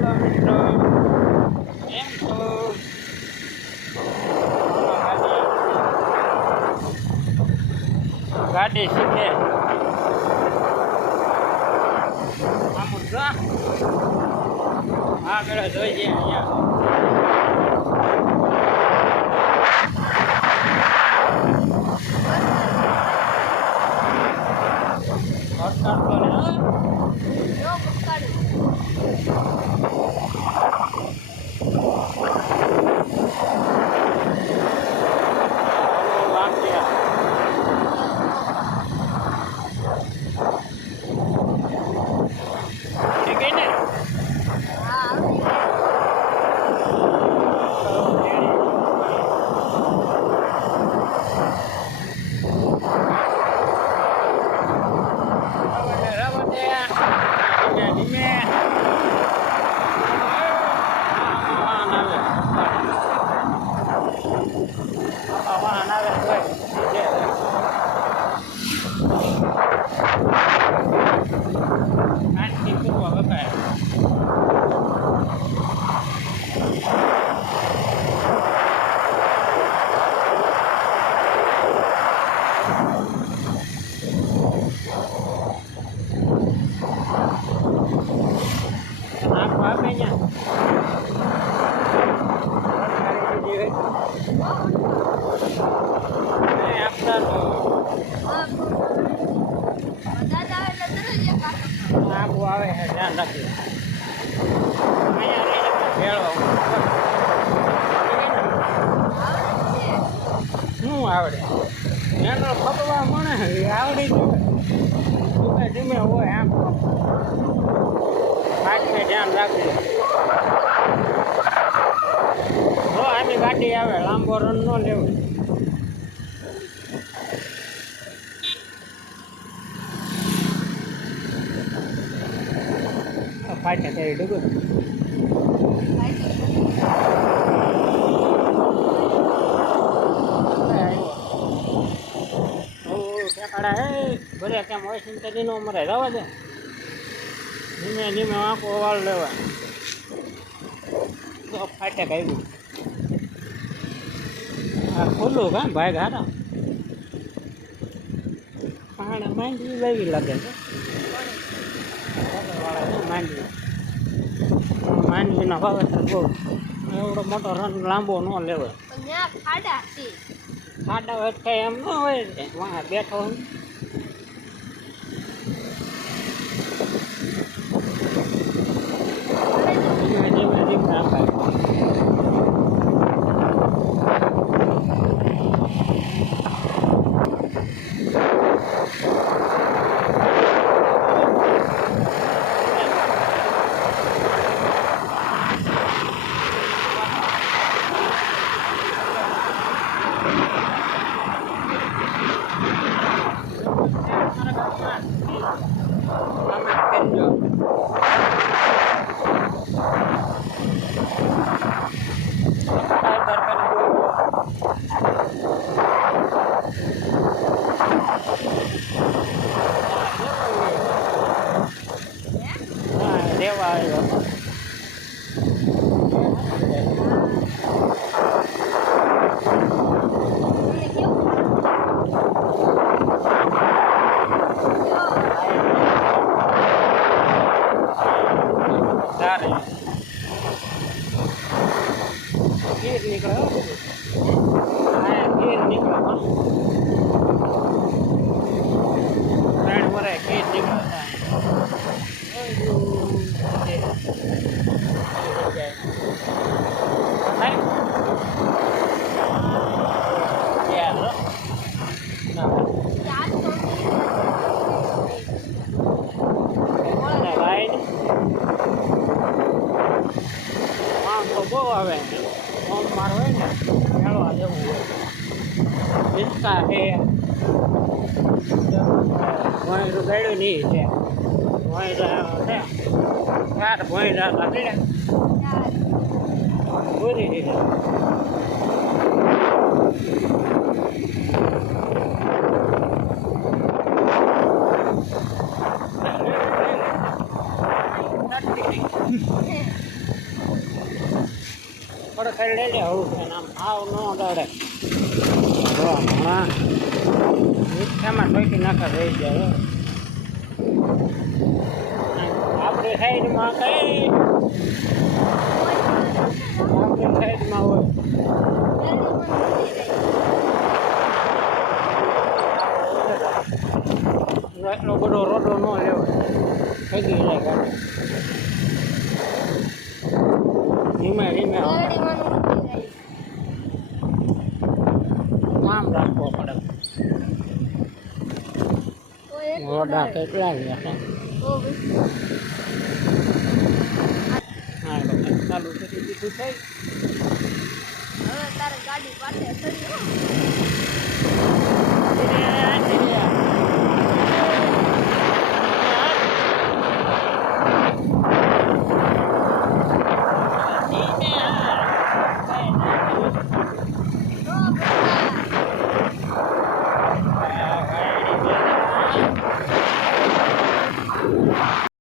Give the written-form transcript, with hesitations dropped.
બોલો મિત્રો, કેમ છો? ગાડી શીખે આમ જો આગળ જોઈએ આબુ આવે છે ધ્યાન રાખજો શું આવડે એનો ખપવા મળે આવડી જાય ધીમે હોય આમ બાજુને ધ્યાન રાખજો જો આની ગાડી આવે લાંબો રન ન લેવો ફાટા થઈ ડૂબો ભલે કેમ હોય ચિંતા દીનો મરે જવા દે ધીમે ધીમે આંખો વાળ લેવા તો ફાટે આવ્યું આ ખુલ્લું કામ ભાઈ ઘારા પાણી માંડવી લેવી લાગે છે માંડવીનો વાવેતર બહુ એવડો મોટો રન લાંબો ન લેવાય ખાડા હોય કઈ એમ ન હોય વાહ બેઠો હોય ધીમે ધીમે આપાય દેવા આવ્યો ગીર નીકળ્યો હા ગીર નીકળ્યો ત્રણ વરે ગીર નીકળ્યો બહુ આવે ઓમ માર હોય ને મેળવા દેવું હોય રિક્ષા છે ભોંયરું ગાડ્યું નહીં છે ભોંયરા છે ચાર ભોંયરા લાગે પૂરી રીતે ખરેખર લઈ લે હળું છે આમ આવ ન ડરે હમણાં મીઠામાં ઠોકી નાખા રહી જાય આપણી સાઈડમાં કઈ આપણી સાઈડમાં હોય એટલો બધો રોડો ન લેવો થઈ જાય ગાડી ધીમે ધીમે આમ રાખવો પડે રોડા કેટલા ગયા હા ચાલુ કરી દીધું થઈ હવે તારે ગાડી પાસે